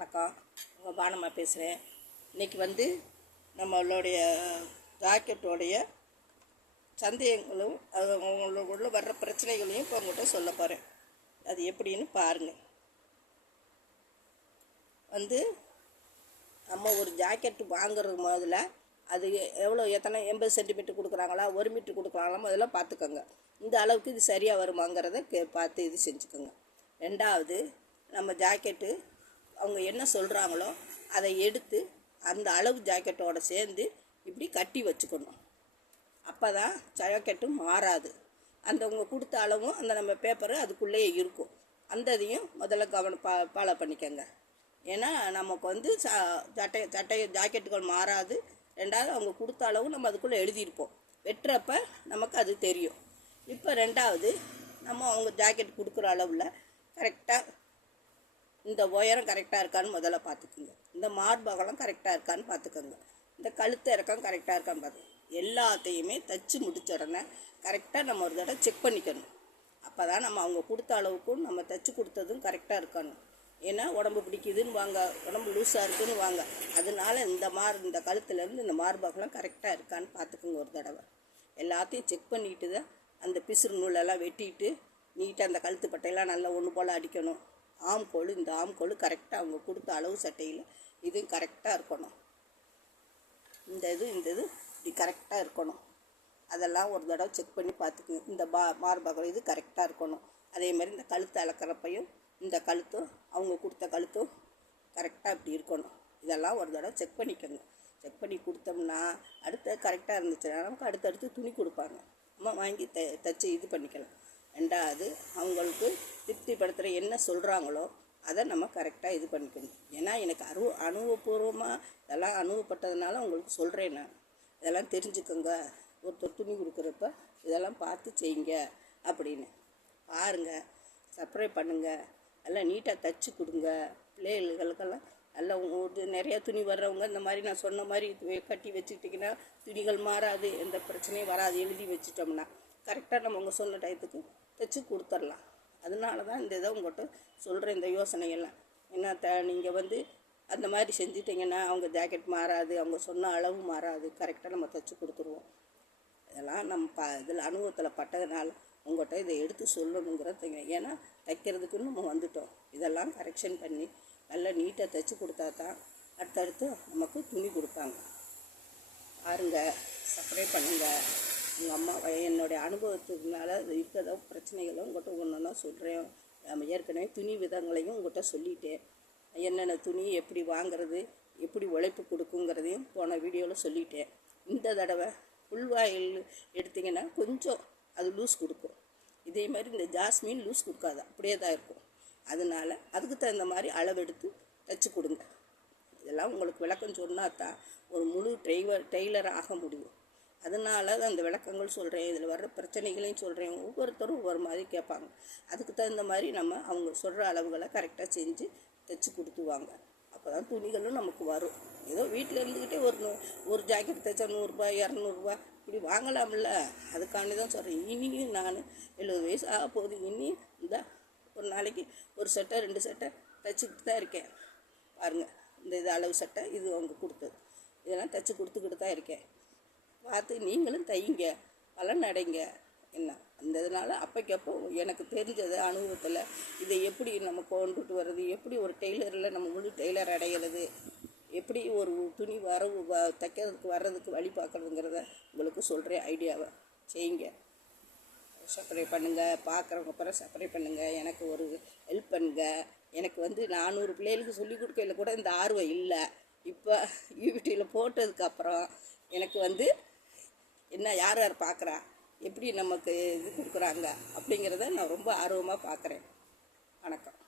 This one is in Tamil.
வணக்கம். உங்கள் பானம்மா பேசுகிறேன் இன்றைக்கி வந்து நம்மளுடைய ஜாக்கெட்டோடைய சந்தேகங்களும் அது உங்களுக்குள்ள வர்ற பிரச்சனைகளையும் இப்போ உங்கள்கிட்ட சொல்ல போகிறேன் அது எப்படின்னு பாருங்கள் வந்து நம்ம ஒரு ஜாக்கெட் வாங்குறது முதல்ல அது எவ்வளோ எத்தனை எண்பது சென்டிமீட்டர் கொடுக்குறாங்களா ஒரு மீட்ரு கொடுக்குறாங்களா முதல்ல பார்த்துக்கோங்க. இந்த அளவுக்கு இது சரியாக வருமாங்கிறத கே பார்த்து இது செஞ்சுக்கோங்க. ரெண்டாவது நம்ம ஜாக்கெட்டு அவங்க என்ன சொல்கிறாங்களோ அதை எடுத்து அந்த அளவு ஜாக்கெட்டோடு சேர்ந்து இப்படி கட்டி வச்சுக்கணும். அப்போ தான் ஜாக்கெட்டும் மாறாது. அந்த அவங்க கொடுத்த அளவும் அந்த நம்ம பேப்பரு அதுக்குள்ளேயே இருக்கும். அந்த இதையும் முதல்ல கவனம் பா ஃபாலோ பண்ணிக்கோங்க. ஏன்னா நமக்கு வந்து ச சட்டை சட்டை ஜாக்கெட்டுகள் மாறாது. ரெண்டாவது அவங்க கொடுத்த அளவு நம்ம அதுக்குள்ளே எழுதியிருப்போம். வெட்டுறப்ப நமக்கு அது தெரியும். இப்போ ரெண்டாவது நம்ம அவங்க ஜாக்கெட் கொடுக்குற அளவில் கரெக்டாக இந்த உயரம் கரெக்டாக இருக்கான்னு முதல்ல பார்த்துக்குங்க. இந்த மார்பகலம் கரெக்டாக இருக்கான்னு பார்த்துக்கோங்க. இந்த கழுத்து இறக்கம் கரெக்டாக இருக்கான்னு பார்த்து எல்லாத்தையுமே தச்சு முடிச்ச உடனே கரெக்டாக நம்ம ஒரு தடவை செக் பண்ணிக்கணும். அப்போ தான் நம்ம அவங்க கொடுத்த அளவுக்கும் நம்ம தச்சு கொடுத்ததும் கரெக்டாக இருக்கணும். ஏன்னா உடம்பு பிடிக்குதுன்னு வாங்க உடம்பு லூஸாக இருக்குன்னு வாங்க. அதனால இந்த மார் இந்த கழுத்துலேருந்து இந்த மார்பகலம் கரெக்டாக இருக்கான்னு பார்த்துக்குங்க ஒரு தடவை. எல்லாத்தையும் செக் பண்ணிட்டு தான் அந்த பிசுறு நூலெல்லாம் வெட்டிட்டு நீட்டாக அந்த கழுத்து பட்டையெல்லாம் நல்லா ஒன்று போல் அடிக்கணும். ஆம் கோழு இந்த ஆம்கோல் கரெக்டாக அவங்க கொடுத்த அளவு சட்டையில் இதுவும் கரெக்டாக இருக்கணும். இந்த இது இந்த இது இப்படி கரெக்டாக இருக்கணும். அதெல்லாம் ஒரு தடவை செக் பண்ணி பார்த்துக்குங்க. இந்த பா மார்பகம் இது கரெக்டாக இருக்கணும். அதே மாதிரி இந்த கழுத்து அளக்கிறப்பையும் இந்த கழுத்தும் அவங்க கொடுத்த கழுத்தும் கரெக்டாக இப்படி இருக்கணும். இதெல்லாம் ஒரு தடவை செக் பண்ணிக்கோங்க. செக் பண்ணி கொடுத்தோம்னா அடுத்த கரெக்டாக இருந்துச்சுன்னா நமக்கு அடுத்தடுத்து துணி கொடுப்பாங்க. நம்ம வாங்கி த தச்சு இது பண்ணிக்கலாம். ரெண்டாவது அவங்களுக்கு திருப்திப்படுத்துகிற என்ன சொல்கிறாங்களோ அதை நம்ம கரெக்டாக இது பண்ணிக்கணும். ஏன்னா எனக்கு அரு அனுபவபூர்வமாக இதெல்லாம் அனுபவப்பட்டதுனால உங்களுக்கு சொல்கிறேன் நான். இதெல்லாம் தெரிஞ்சுக்கோங்க. ஒருத்தர் துணி கொடுக்குறப்ப இதெல்லாம் பார்த்து செய்யுங்க அப்படின்னு. பாருங்கள் சப்ரை பண்ணுங்கள் நல்லா நீட்டாக தைச்சி கொடுங்க. பிள்ளைகளுக்கெல்லாம் நல்லா ஒரு நிறையா துணி வர்றவங்க இந்த மாதிரி நான் சொன்ன மாதிரி கட்டி வச்சுக்கிட்டிங்கன்னா துணிகள் மாறாது எந்த பிரச்சனையும் வராது. எழுதி வச்சுட்டோம்னா. கரெக்டாக நம்ம உங்கள் சொன்ன டயத்துக்கு தைச்சி கொடுத்துர்லாம் அதனால தான் இந்த இதை உங்கள்கிட்ட சொல்கிற இந்த யோசனையெல்லாம். என்ன த நீங்கள் வந்து அந்த மாதிரி செஞ்சிட்டிங்கன்னா அவங்க ஜாக்கெட் மாறாது அவங்க சொன்ன அளவு மாறாது. கரெக்டாக நம்ம தைச்சி கொடுத்துருவோம். இதெல்லாம் நம்ம ப இதில் அனுபவத்தில் பட்டதுனால உங்கள்கிட்ட இதை எடுத்து சொல்லணுங்கிறது ஏன்னா தைக்கிறதுக்குன்னு நம்ம வந்துட்டோம். இதெல்லாம் கரெக்ஷன் பண்ணி நல்லா நீட்டாக தைச்சி கொடுத்தா தான் அடுத்தடுத்து நமக்கு துணி கொடுப்பாங்க. பாருங்கள் சப்ஸ்கிரைப் பண்ணுங்கள் எங்கள் அம்மா என்னுடைய அனுபவத்துக்குனால அது இருக்கிற பிரச்சனைகளும் உங்கள்கிட்ட ஒன்று ஒன்றா சொல்கிறேன் நம்ம ஏற்கனவே துணி விதங்களையும் உங்கள்கிட்ட சொல்லிட்டேன். என்னென்ன துணி எப்படி வாங்குறது எப்படி உழைப்பு கொடுக்குங்கிறதையும் போன வீடியோவில் சொல்லிட்டேன். இந்த தடவை புல்வாயில் எடுத்திங்கன்னா கொஞ்சம் அது லூஸ் கொடுக்கும். இதே மாதிரி இந்த ஜாஸ்மின் லூஸ் கொடுக்காது அப்படியே தான் இருக்கும். அதனால அதுக்கு தகுந்த மாதிரி அளவெடுத்து தைச்சி கொடுங்க. இதெல்லாம் உங்களுக்கு விளக்கம் சொன்னால் தான் ஒரு முழு டிரைவர் டெய்லர் ஆக முடியும். அதனால தான் அந்த விளக்கங்கள் சொல்கிறேன் இதில் வர்ற பிரச்சனைகளையும் சொல்கிறேன் ஒவ்வொருத்தரும் ஒவ்வொரு மாதிரி கேட்பாங்க. அதுக்கு தகுந்த மாதிரி நம்ம அவங்க சொல்கிற அளவுகளை கரெக்டாக செஞ்சு தைச்சி கொடுத்துவாங்க அப்போ தான் துணிகளும் நமக்கு வரும். ஏதோ வீட்டில் இருந்துக்கிட்டே ஒரு நூ ஒரு ஜாக்கெட் தைச்சா நூறுரூபா இரநூறுபா இப்படி வாங்கலாம்ல. அதுக்காண்டி தான் சொல்கிறேன் இனியும் நான் எழுபது வயசு ஆக போகுது. இனி இந்த ஒரு நாளைக்கு ஒரு சட்டை ரெண்டு சட்டை தைச்சிக்கிட்டு தான் இருக்கேன். பாருங்கள் இந்த இது அளவு சட்டை இது அவங்க கொடுத்தது. இதெல்லாம் தைச்சி கொடுத்துக்கிட்டு தான் இருக்கேன். பார்த்து நீங்களும் தையுங்க பலன் அடைங்க என்ன? அந்த இதனால் அப்போக்கப்போ எனக்கு தெரிஞ்சது அனுபவத்தில் இதை எப்படி நம்ம கொண்டுட்டு வர்றது எப்படி ஒரு டெய்லரில் நம்ம முழு டெய்லர் அடைகிறது எப்படி ஒரு துணி வரவு வ- தைக்கிறதுக்கு வர்றதுக்கு வழி பார்க்குறதுங்கிறத உங்களுக்கு சொல்கிறேன் ஐடியாவை. செய்யுங்க. சப்ரை பண்ணுங்கள் பார்க்குறவங்க அப்புறம் சப்ரை பண்ணுங்கள் எனக்கு ஒரு ஹெல்ப் பண்ணுங்க. எனக்கு வந்து நானூறு பிள்ளைகளுக்கு சொல்லி கொடுக்கல கூட இந்த ஆர்வம் இல்லை. இப்போ யூடியூப்பில் போட்டதுக்கப்புறம் எனக்கு வந்து என்ன யார் யார் பார்க்குறா? எப்படி நமக்கு இது கொடுக்குறாங்க? அப்படிங்கிறத நான் ரொம்ப ஆர்வமாக பார்க்குறேன். வணக்கம்.